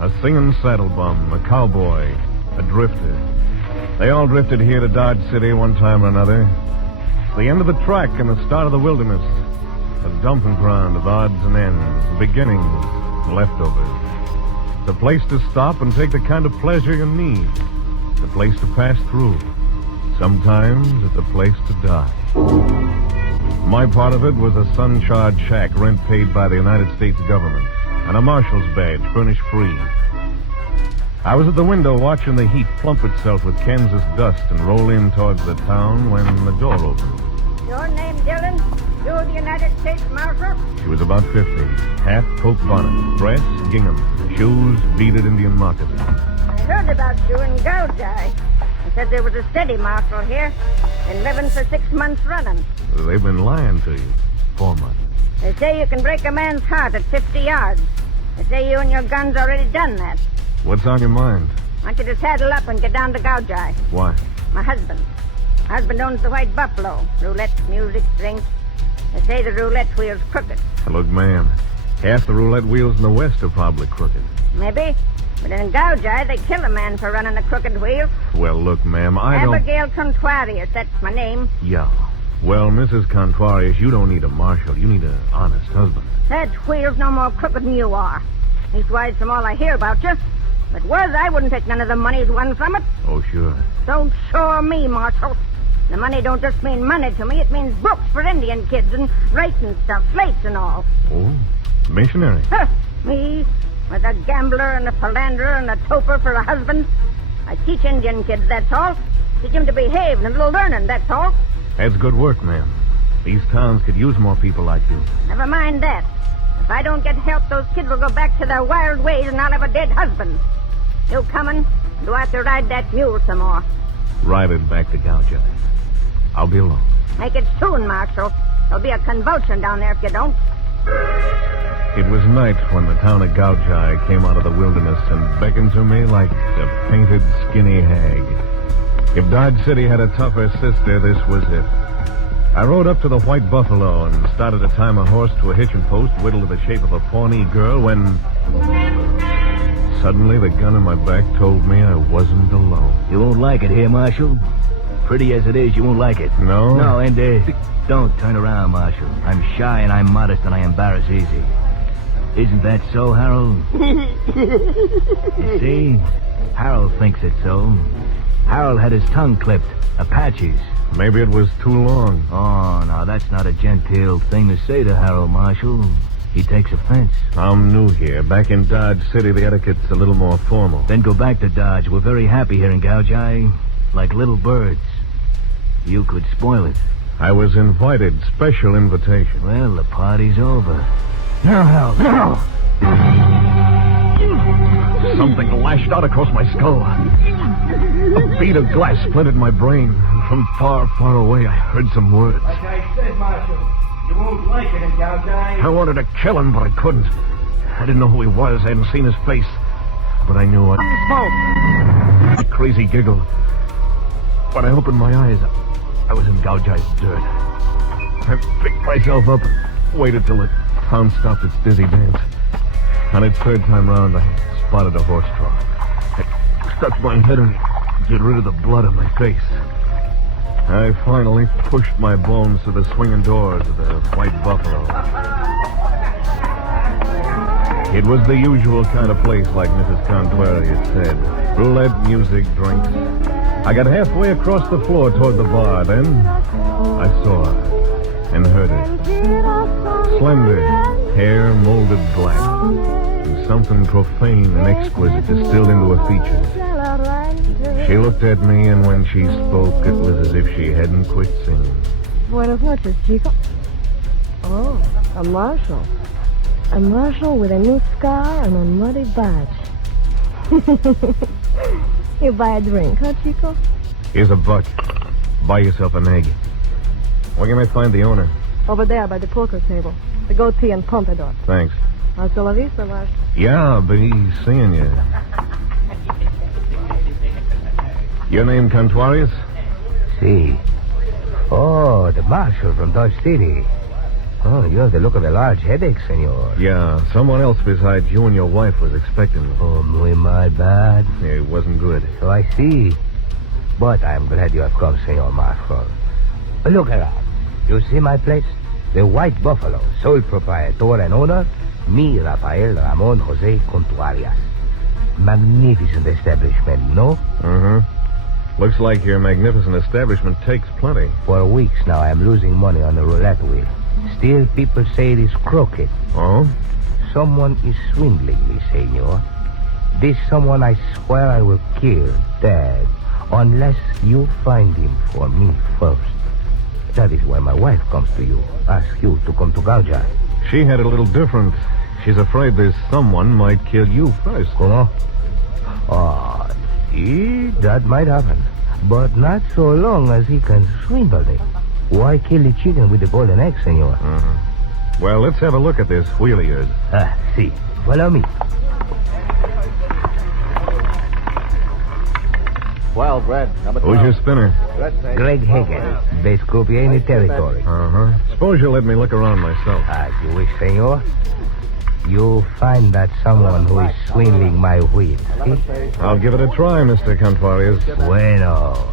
a singing saddle bum, a cowboy, a drifter. They all drifted here to Dodge City one time or another. The end of the track and the start of the wilderness. A dumping ground of odds and ends, beginnings, leftovers. The place to stop and take the kind of pleasure you need. The place to pass through. Sometimes it's a place to die. My part of it was a sun-charred shack, rent paid by the United States government, and a marshal's badge furnished free. I was at the window watching the heat plump itself with Kansas dust and roll in towards the town when the door opened. Your name, Dillon? You're the United States Marshal? She was about 50. Hat, poke bonnet, dress, gingham, shoes, beaded Indian moccasins. I heard about you in Gouge Eye. They said there was a steady marshal here. Been living for 6 months running. They've been lying to you. 4 months. They say you can break a man's heart at 50 yards. They say you and your gun's already done that. What's on your mind? I want you to saddle up and get down to Gouge Eye. Why? My husband. My husband owns the White Buffalo. Roulette, music, drinks. They say the roulette wheel's crooked. Look, ma'am, half the roulette wheels in the West are probably crooked. Maybe. But in Gouge Eye, they kill a man for running a crooked wheel. Well, look, ma'am, I don't... Abigail Contrarius, that's my name. Yeah. Well, Mrs. Contrarius, you don't need a marshal. You need an honest husband. That wheel's no more crooked than you are. Leastwise, from all I hear about you. If it was, I wouldn't take none of the money's won from it. Oh, sure. Don't shore me, Marshal. The money don't just mean money to me. It means books for Indian kids and writing stuff, slates and all. Oh, missionary. Huh, me, with a gambler and a philanderer and a toper for a husband. I teach Indian kids, that's all. Teach them to behave and a little learning, that's all. That's good work, ma'am. These towns could use more people like you. Never mind that. If I don't get help, those kids will go back to their wild ways and I'll have a dead husband. You coming? Do I have to ride that mule some more? Ride it back to Gouge Eye. I'll be along. Make it soon, Marshal. There'll be a convulsion down there if you don't. It was night when the town of Gouge Eye came out of the wilderness and beckoned to me like a painted, skinny hag. If Dodge City had a tougher sister, this was it. I rode up to the White Buffalo and started to tie my horse to a hitching post whittled to the shape of a Pawnee girl when... Suddenly, the gun in my back told me I wasn't alone. You won't like it here, Marshal. Pretty as it is, you won't like it. No? No, and don't turn around, Marshal. I'm shy and I'm modest and I embarrass easy. Isn't that so, Harold? You see? Harold thinks it's so. Harold had his tongue clipped. Apaches. Maybe it was too long. Oh, now that's not a genteel thing to say to Harold, Marshal. He takes offense. I'm new here. Back in Dodge City, the etiquette's a little more formal. Then go back to Dodge. We're very happy here in Gouge Eye. Like little birds. You could spoil it. I was invited. Special invitation. Well, the party's over. Now, Hal, now! Something lashed out across my skull. A bead of glass splintered my brain. From far, far away, I heard some words. Like I said, Marshal, you won't like it in Gouge Eye. I wanted to kill him, but I couldn't. I didn't know who he was. I hadn't seen his face. But I knew it. Smoke! A crazy giggle. When I opened my eyes, I was in Gouge Eye's dirt. I picked myself up and waited till the town stopped its dizzy dance. On its third time round, I spotted a horse trough. I stuck my head in to get rid of the blood on my face. I finally pushed my bones through the swinging doors of the White Buffalo. It was the usual kind of place, like Mrs. Contrarius said. Roulette, music, drinks. I got halfway across the floor toward the bar. Then I saw her and heard her. Slender, hair molded black, and something profane and exquisite distilled into her features. She looked at me, and when she spoke, it was as if she hadn't quit singing. Buenas noches, chico. Oh, a marshal. A marshal with a new scar and a muddy badge. You buy a drink, huh, Chico? Here's $1. Buy yourself an egg. Where can I find the owner? Over there by the poker table. The goatee and pompadour. Thanks. Hasta la vista, Marshal. Yeah, I'll be seeing you. Your name, Contrarius? Si. Oh, the Marshal from Dodge City. Oh, you have the look of a large headache, senor. Yeah, someone else besides you and your wife was expecting me. Oh, muy mal bad. Yeah, it wasn't good. So I see. But I'm glad you have come, Senor Marshal. Look around. You see my place? The White Buffalo, sole proprietor and owner, me, Rafael Ramon Jose Contuarias. Magnificent establishment, no? Mm-hmm. Looks like your magnificent establishment takes plenty. For weeks now, I'm losing money on the roulette wheel. Still, people say it is crooked. Oh? Someone is swindling me, senor. This someone I swear I will kill, dead, unless you find him for me first. That is why my wife comes to you, ask you to come to Gouge Eye. She had it a little different. She's afraid this someone might kill you first. Oh? Oh, see, that might happen. But not so long as he can swindle me. Why kill the chicken with the golden egg, senor? Mm-hmm. Well, let's have a look at this wheel of yours. See. Follow me. Well, Brad, number 12. Who's your spinner? Greg Hagen, base croupier in the territory. Uh-huh. Suppose you let me look around myself. As you wish, senor. You'll find that someone who is swindling my wheel. See? I'll give it a try, Mr. Contuarias. Bueno.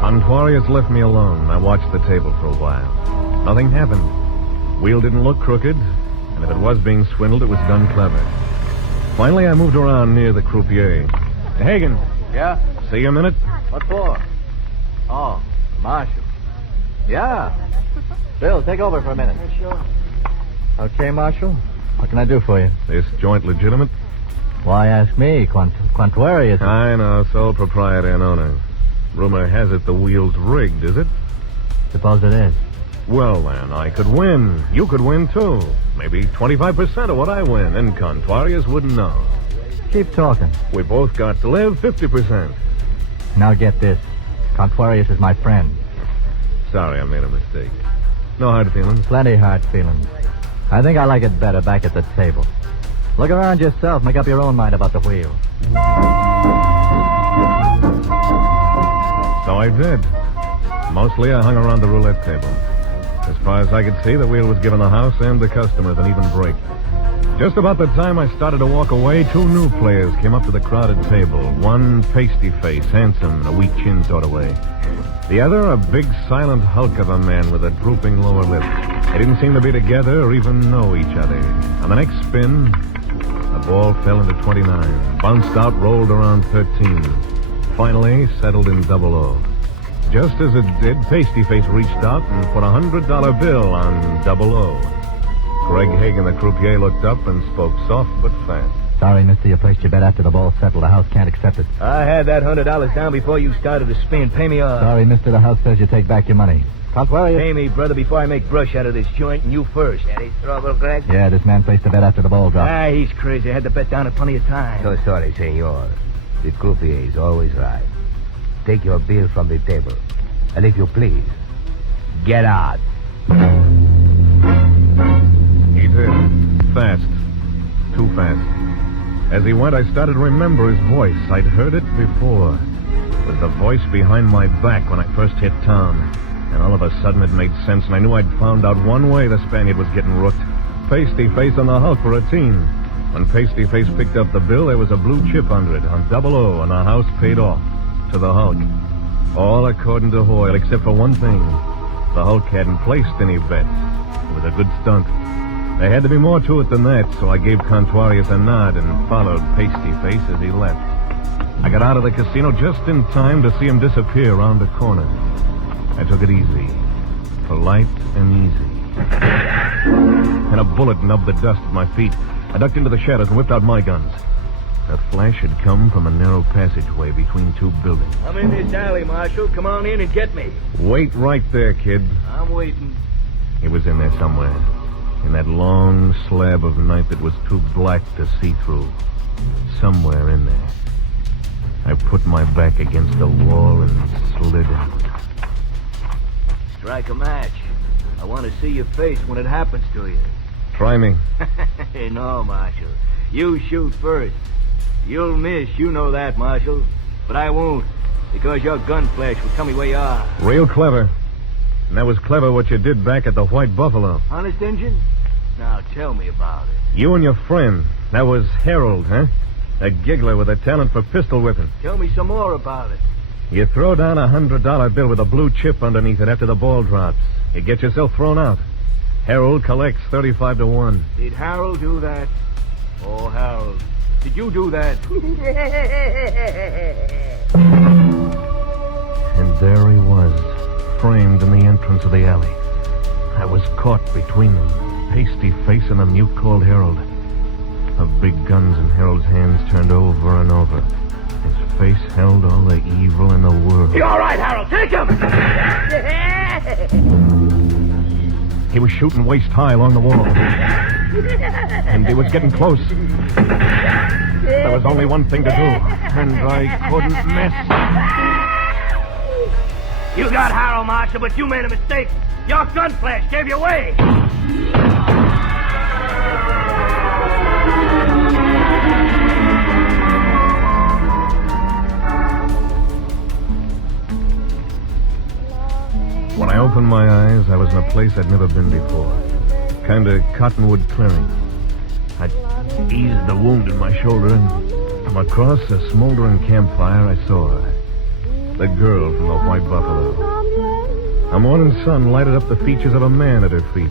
Contuarias left me alone. I watched the table for a while. Nothing happened. Wheel didn't look crooked, and if it was being swindled, it was done clever. Finally, I moved around near the croupier. Hagen. Yeah? See you a minute? What for? Oh, Marshal. Yeah. Bill, take over for a minute. Sure. Okay, Marshal. What can I do for you? This joint legitimate? Why ask me? Contuarias. I know, sole proprietor and owner. Rumor has it the wheel's rigged, is it? Suppose it is. Well, then, I could win. You could win, too. Maybe 25% of what I win, and Contuarias wouldn't know. Keep talking. We both got to live 50%. Now get this. Contuarias is my friend. Sorry, I made a mistake. No hard feelings. Plenty hard feelings. I think I like it better back at the table. Look around yourself. Make up your own mind about the wheel. So I did. Mostly I hung around the roulette table. As far as I could see, the wheel was giving the house and the customers an even break. Just about the time I started to walk away, two new players came up to the crowded table. One pasty face, handsome, a weak chin sort of way. The other, a big, silent hulk of a man with a drooping lower lip. They didn't seem to be together or even know each other. On the next spin, the ball fell into 29, bounced out, rolled around 13. Finally, settled in 00. Just as it did, Pasty Face reached out and put a $100 bill on 00. Greg Hagen, the croupier, looked up and spoke soft but fast. Sorry, mister, you placed your bet after the ball settled. The house can't accept it. I had that $100 down before you started to spin. Pay me off. Sorry, mister, the house says you take back your money. Contuarias? Pay me, brother, before I make brush out of this joint, and you first. Any trouble, Greg? Yeah, this man placed a bet after the ball dropped. He's crazy. I had the bet down at plenty of time. So sorry, senor. The croupier is always right. Take your bill from the table. And if you please, get out. He did. Fast. Too fast. As he went, I started to remember his voice. I'd heard it before. It was the voice behind my back when I first hit town. And all of a sudden it made sense, and I knew I'd found out one way the Spaniard was getting rooked. Pasty Face on the hulk for a team. When Pasty Face picked up the bill, there was a blue chip under it on 00, and the house paid off to the hulk. All according to Hoyle, except for one thing. The hulk hadn't placed any bets. It was a good stunt. There had to be more to it than that, so I gave Contuarias a nod and followed Pasty Face as he left. I got out of the casino just in time to see him disappear around the corner. I took it easy. Polite and easy. And a bullet nubbed the dust at my feet. I ducked into the shadows and whipped out my guns. That flash had come from a narrow passageway between two buildings. I'm in this alley, Marshal. Come on in and get me. Wait right there, kid. I'm waiting. He was in there somewhere. In that long slab of night that was too black to see through. Somewhere in there. I put my back against the wall and slid out. Strike a match. I want to see your face when it happens to you. Try me. No, Marshal. You shoot first. You'll miss, you know that, Marshal. But I won't. Because your gun flash will tell me where you are. Real clever. And that was clever what you did back at the White Buffalo. Honest, Injun? Now tell me about it. You and your friend. That was Harold, huh? A giggler with a talent for pistol whipping. Tell me some more about it. You throw down a $100 bill with a blue chip underneath it after the ball drops. You get yourself thrown out. Harold collects 35 to 1. Did Harold do that? Oh, Harold, did you do that? And there he was, framed in the entrance of the alley. I was caught between them, pasty face and the mute called Harold. The big guns in Harold's hands turned over and over. His face held all the evil in the world. You all right, Harold? Take him! He was shooting waist high along the wall. And he was getting close. There was only one thing to do, and I couldn't miss. You got Harold, Marshal, but you made a mistake. Your gun flash gave you away. When I opened my eyes, I was in a place I'd never been before. Kind of cottonwood clearing. I'd eased the wound in my shoulder, and from across a smoldering campfire, I saw her. The girl from the White Buffalo. A morning sun lighted up the features of a man at her feet.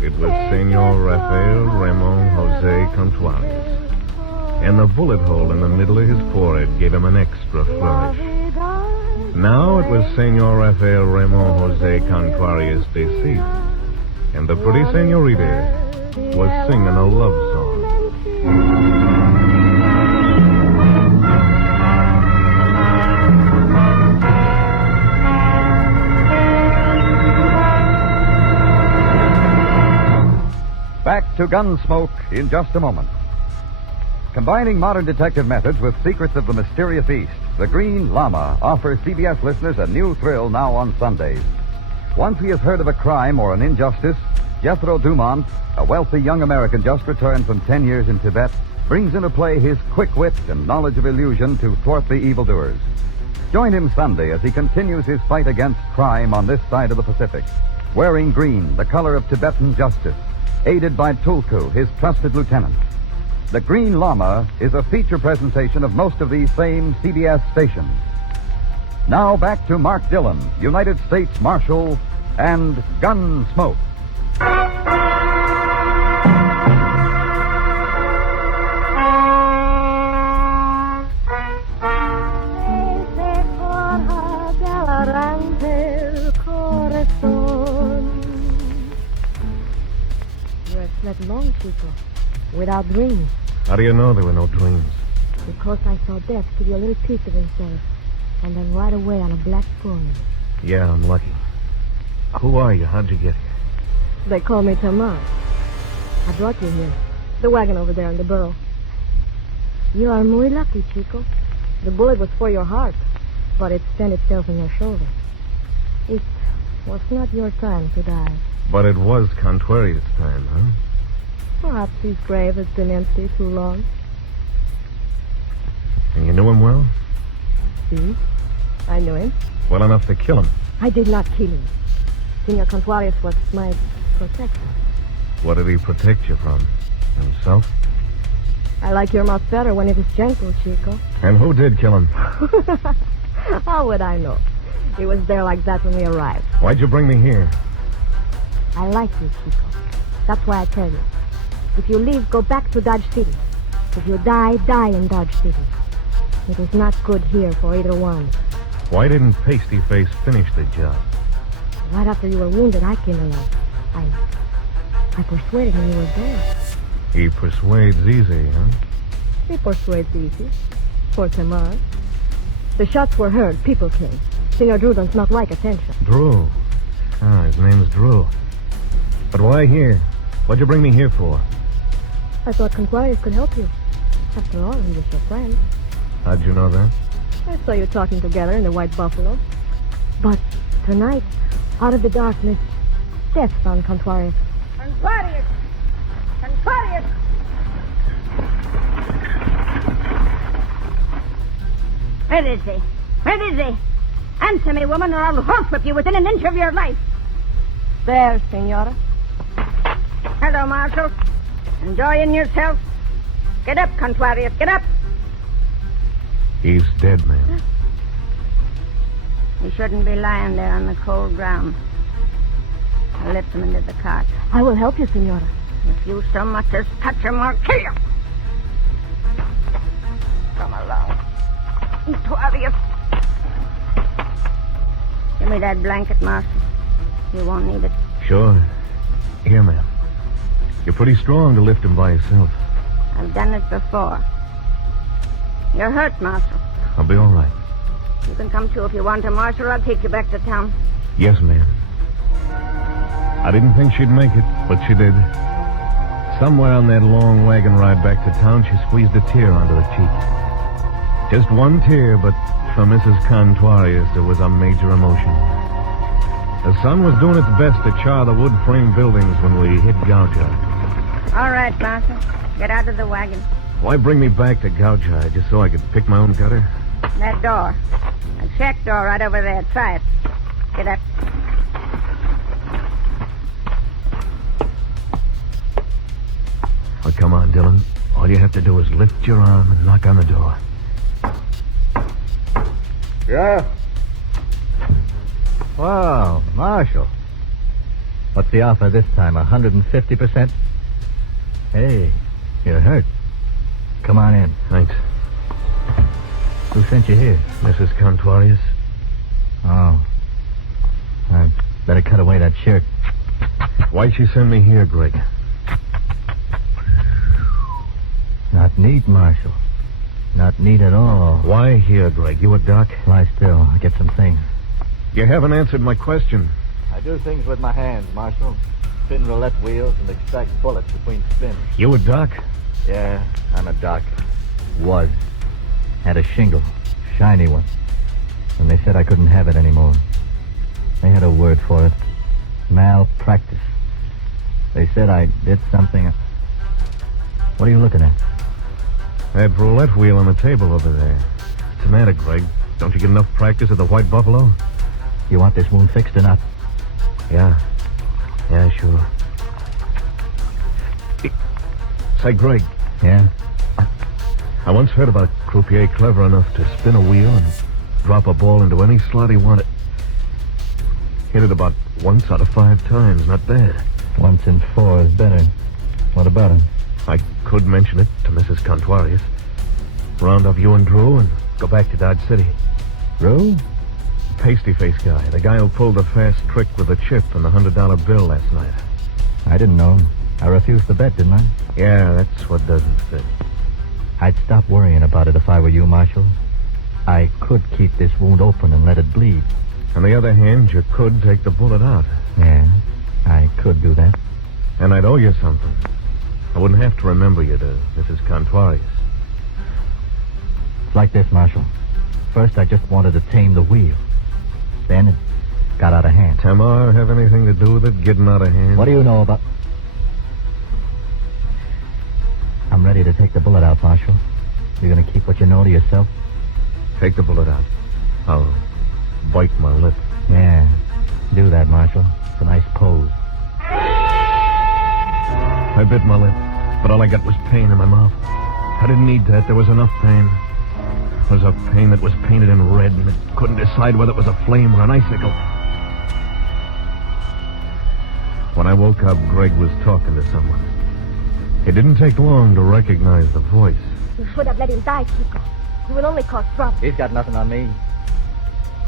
It was Senor Rafael Ramon Jose Contuarius. And the bullet hole in the middle of his forehead gave him an extra flourish. Now it was Senor Rafael Ramon Jose Contuarius deceased. And the pretty senorita was singing a love song. Back to Gunsmoke in just a moment. Combining modern detective methods with secrets of the mysterious East, the Green Llama offers CBS listeners a new thrill now on Sundays. Once he has heard of a crime or an injustice, Jethro Dumont, a wealthy young American just returned from 10 years in Tibet, brings into play his quick wit and knowledge of illusion to thwart the evildoers. Join him Sunday as he continues his fight against crime on this side of the Pacific, wearing green, the color of Tibetan justice, aided by Tulku, his trusted lieutenant. The Green Llama is a feature presentation of most of these same CBS stations. Now back to Mark Dillon, United States Marshal, and Gunsmoke. You have slept long, Chico, without dreams. How do you know there were no dreams? Because I saw Death give you a little piece of himself, and then right away on a black pony. Yeah, I'm lucky. Who are you? How'd you get here? They call me Tamar. I brought you here. The wagon over there in the burrow. You are muy lucky, Chico. The bullet was for your heart, but it spent itself in your shoulder. It was not your time to die. But it was Contuarius' time, huh? Perhaps his grave has been empty too long. And you knew him well? See? I knew him. Well enough to kill him. I did not kill him. Senor Contuarius was my protector. What did he protect you from? Himself? I like your mouth better when it is gentle, Chico. And who did kill him? How would I know? He was there like that when we arrived. Why'd you bring me here? I like you, Chico. That's why I tell you. If you leave, go back to Dodge City. If you die, die in Dodge City. It is not good here for either one. Why didn't Pasty Face finish the job? Right after you were wounded, I came along. I persuaded him you were dead. He persuades easy, huh? He persuades easy. For Tamar. The shots were heard. People came. Senor Drew does not like attention. Drew. Ah, his name's Drew. But why here? What'd you bring me here for? I thought Contuarius could help you. After all, he was your friend. How'd you know that? I saw you talking together in the White Buffalo. But tonight, out of the darkness, Death found Contuarius. Contuarius! Contuarius! Where is he? Where is he? Answer me, woman, or I'll horsewhip you within an inch of your life. There, Senora. Hello, Marshal. Enjoying yourself? Get up, Contrarius, get up. He's dead, ma'am. You shouldn't be lying there on the cold ground. I'll lift him into the cart. I will help you, Senora. If you so much as touch him, I'll kill you. Come along. Contrarius. Give me that blanket, Marshal. You won't need it. Sure. Here, ma'am. You're pretty strong to lift him by yourself. I've done it before. You're hurt, Marshal. I'll be all right. You can come too if you want to, Marshal. I'll take you back to town. Yes, ma'am. I didn't think she'd make it, but she did. Somewhere on that long wagon ride back to town, she squeezed a tear onto her cheek. Just one tear, but for Mrs. Contrarius, there was a major emotion. The sun was doing its best to char the wood frame buildings when we hit Gouge Eye. All right, Marshal. Get out of the wagon. Why bring me back to Gouge Eye just so I could pick my own gutter? That door. That shack door right over there. Try it. Get up. Oh, come on, Dillon. All you have to do is lift your arm and knock on the door. Yeah? Wow, Marshal. What's the offer this time, 150%? Hey, you're hurt. Come on in. Thanks. Who sent you here? Mrs. Contrarius. Oh. I better cut away that shirt. Why'd she send me here, Greg? Not neat, Marshal. Not neat at all. Why here, Greg? You a doc? Lie still. I'll get some things. You haven't answered my question. I do things with my hands, Marshal. Spin roulette wheels and extract bullets between spins. You a doc? Yeah, I'm a doc. Was. Had a shingle. Shiny one. And they said I couldn't have it anymore. They had a word for it. Malpractice. They said I did something. What are you looking at? That roulette wheel on the table over there. What's the matter, Greg? Don't you get enough practice at the White Buffalo? You want this wound fixed or not? Yeah. Yeah, sure. Say, Greg. Yeah? I once heard about a croupier clever enough to spin a wheel and drop a ball into any slot he wanted. Hit it about once out of 5 times. Not bad. Once in 4 is better. What about him? I could mention it to Mrs. Contrarius. Round up you and Drew and go back to Dodge City. Drew? Pasty-face guy. The guy who pulled the fast trick with the chip and the $100 bill last night. I didn't know him. I refused the bet, didn't I? Yeah, that's what doesn't fit. I'd stop worrying about it if I were you, Marshal. I could keep this wound open and let it bleed. On the other hand, you could take the bullet out. Yeah, I could do that. And I'd owe you something. I wouldn't have to remember you to Mrs. Contrarius. It's like this, Marshal. First, I just wanted to tame the wheel. Then it got out of hand. Tamar have anything to do with it getting out of hand? What do you know about... I'm ready to take the bullet out, Marshal. You're going to keep what you know to yourself? Take the bullet out. I'll bite my lip. Yeah, do that, Marshal. It's a nice pose. I bit my lip, but all I got was pain in my mouth. I didn't need that. There was enough pain. There was a pain that was painted in red, and it couldn't decide whether it was a flame or an icicle. When I woke up, Greg was talking to someone. It didn't take long to recognize the voice. You should have let him die, Chico. You will only cause trouble. He's got nothing on me.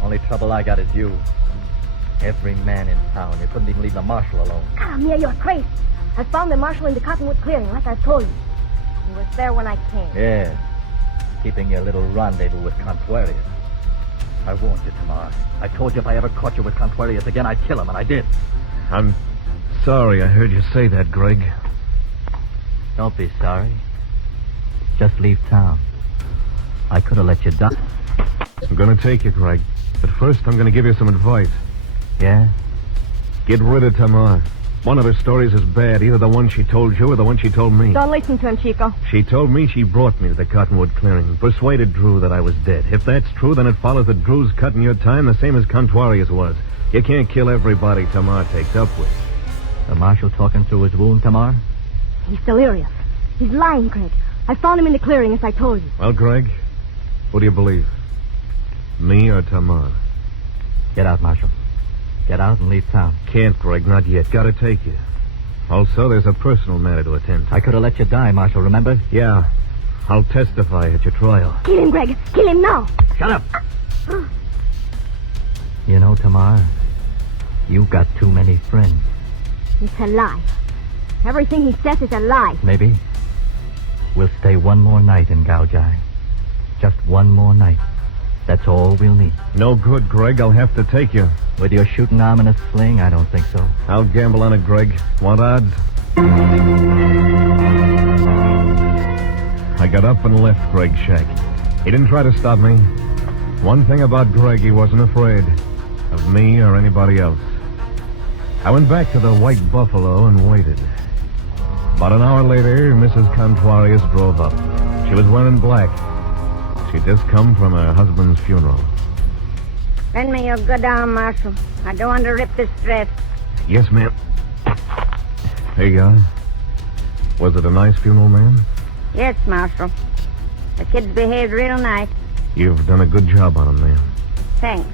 Only trouble I got is you. Every man in town. You couldn't even leave the marshal alone. Ah, Mia, you're crazy. I found the marshal in the cottonwood clearing, like I told you. He was there when I came. Yeah. Keeping your little rendezvous with Contrarius. I warned you, Tamar. I told you if I ever caught you with Contrarius again, I'd kill him, and I did. I'm sorry I heard you say that, Greg. Don't be sorry. Just leave town. I could have let you die. I'm going to take you, Greg. But first, I'm going to give you some advice. Yeah? Get rid of Tamar. One of her stories is bad, either the one she told you or the one she told me. Don't listen to him, Chico. She told me she brought me to the Cottonwood clearing, persuaded Drew that I was dead. If that's true, then it follows that Drew's cutting your time the same as Contuarius was. You can't kill everybody Tamar takes up with. The marshal talking through his wound, Tamar? He's delirious. He's lying, Greg. I found him in the clearing, as I told you. Well, Greg, who do you believe? Me or Tamar? Get out, Marshal. Get out and leave town. Can't, Greg, not yet. Gotta take you. Also, there's a personal matter to attend to. I could have let you die, Marshal, remember? Yeah. I'll testify at your trial. Kill him, Greg. Kill him now. Shut up! You know, Tamar, you've got too many friends. It's a lie. Everything he says is a lie. Maybe we'll stay one more night in Gouge Eye. Just one more night. That's all we'll need. No good, Greg. I'll have to take you. With your shooting arm and a sling, I don't think so. I'll gamble on it, Greg. Want odds? I got up and left Greg's shack. He didn't try to stop me. One thing about Greg, he wasn't afraid of me or anybody else. I went back to the White Buffalo and waited. About an hour later, Mrs. Contuarius drove up. She was wearing black. She'd just come from her husband's funeral. Lend me your good arm, Marshal. I don't want to rip this dress. Yes, ma'am. Here you are. Was it a nice funeral, ma'am? Yes, Marshal. The kids behaved real nice. You've done a good job on them, ma'am. Thanks.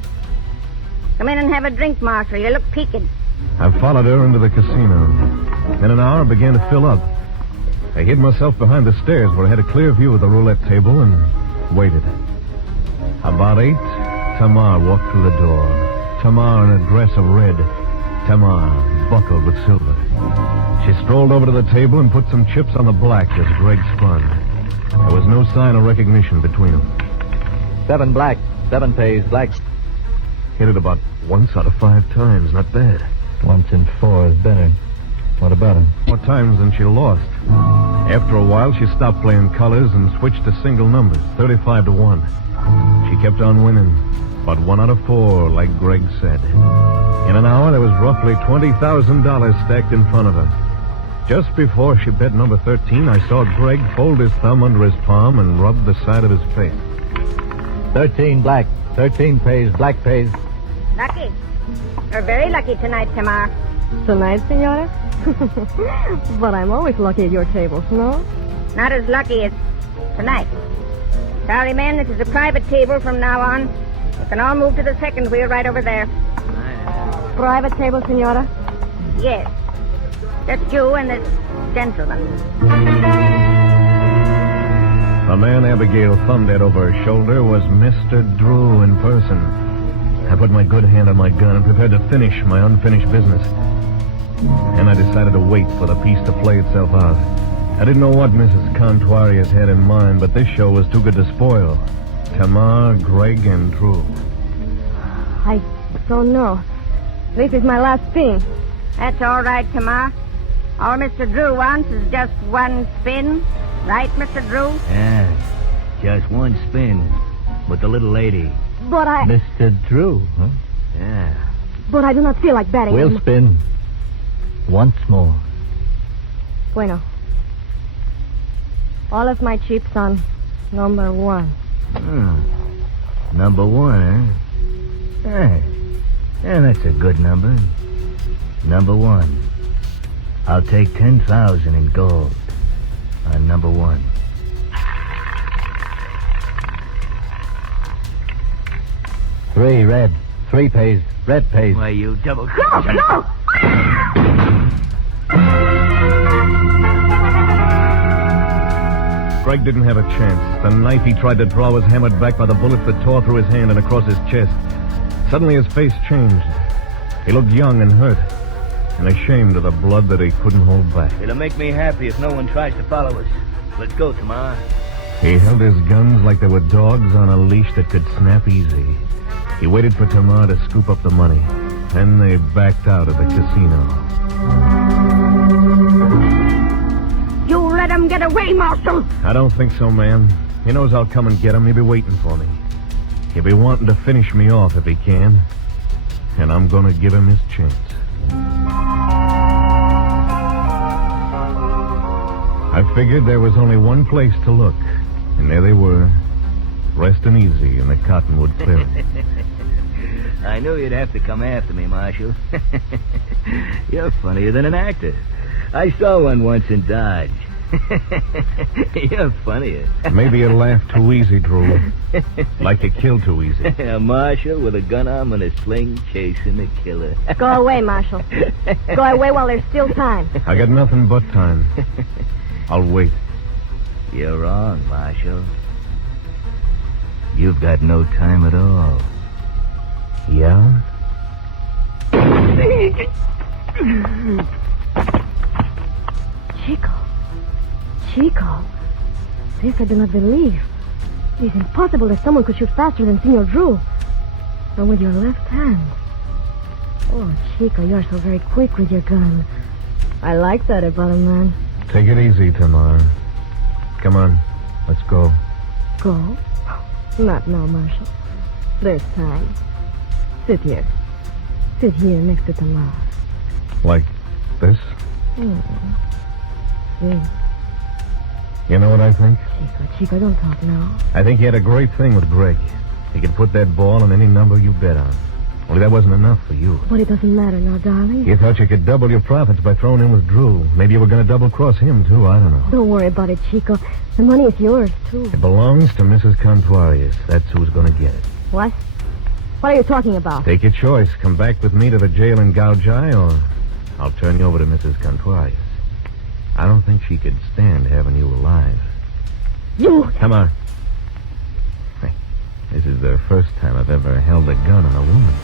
Come in and have a drink, Marshal. You look peaked. I followed her into the casino. In an hour, it began to fill up. I hid myself behind the stairs where I had a clear view of the roulette table and waited. About 8, Tamar walked through the door. Tamar in a dress of red. Tamar buckled with silver. She strolled over to the table and put some chips on the black as Greg spun. There was no sign of recognition between them. 7 black, 7 pays black. Hit it about once out of 5 times. Not bad. Once in 4 is better. What about him? More times than she lost. After a while, she stopped playing colors and switched to single numbers, 35 to 1. She kept on winning, but 1 out of 4, like Greg said. In an hour, there was roughly $20,000 stacked in front of her. Just before she bet number 13, I saw Greg fold his thumb under his palm and rub the side of his face. 13 black, 13 pays, black pays. Lucky. You're very lucky tonight, Tamar. Tonight, senora? But I'm always lucky at your tables, no? Not as lucky as tonight. Sorry, men, this is a private table from now on. You can all move to the second wheel right over there. Private table, senora? Yes. Just you and this gentleman. The man Abigail thumbed at over her shoulder was Mr. Drew in person. I put my good hand on my gun and prepared to finish my unfinished business. And I decided to wait for the piece to play itself out. I didn't know what Mrs. Contuarius had in mind, but this show was too good to spoil. Tamar, Greg, and Drew. I don't know. This is my last spin. That's all right, Tamar. All Mr. Drew wants is just one spin. Right, Mr. Drew? Yeah, just one spin with the little lady. But I... Mr. Drew, huh? Yeah. But I do not feel like betting. We'll spin once more. Bueno. All of my chips on number 1. Number 1, huh? Hey. Yeah, that's a good number. Number 1. I'll take 10,000 in gold on number 1. Three red. 3 pays. Red pays. Why, you double... No! Greg didn't have a chance. The knife he tried to draw was hammered back by the bullets that tore through his hand and across his chest. Suddenly his face changed. He looked young and hurt, and ashamed of the blood that he couldn't hold back. It'll make me happy if no one tries to follow us. Let's go, Tamar. He held his guns like they were dogs on a leash that could snap easy. He waited for Tamar to scoop up the money. Then they backed out of the casino. You let him get away, Marshal. I don't think so, ma'am. He knows I'll come and get him. He'll be waiting for me. He'll be wanting to finish me off if he can. And I'm going to give him his chance. I figured there was only one place to look, and there they were, resting easy in the cottonwood clearing. I knew you'd have to come after me, Marshal. You're funnier than an actor. I saw one once in Dodge. You're funnier. Maybe you laugh too easy, Drew. Like you kill too easy. A marshal with a gun arm and a sling chasing a killer. Go away, Marshal. Go away while there's still time. I got nothing but time. I'll wait. You're wrong, Marshal. You've got no time at all. Yeah? Chico. This I do not believe. It is impossible that someone could shoot faster than Senor Drew. And with your left hand. Oh, Chico, you're so very quick with your gun. I like that about a man. Take it easy, Tamara. Come on, let's go. Go? Not now, Marshal. There's time. Sit here. Sit here next to Tamara. Like this? See. You know what I think? Chico, don't talk now. I think he had a great thing with Greg. He could put that ball on any number you bet on. Only that wasn't enough for you. But it doesn't matter now, darling. You thought you could double your profits by throwing in with Drew. Maybe you were going to double-cross him, too. I don't know. Don't worry about it, Chico. The money is yours, too. It belongs to Mrs. Contuarius. That's who's going to get it. What? What are you talking about? Take your choice. Come back with me to the jail in Gouge Eye, or I'll turn you over to Mrs. Contuarius. I don't think she could stand having you alive. You! Come on. Hey, this is the first time I've ever held a gun on a woman.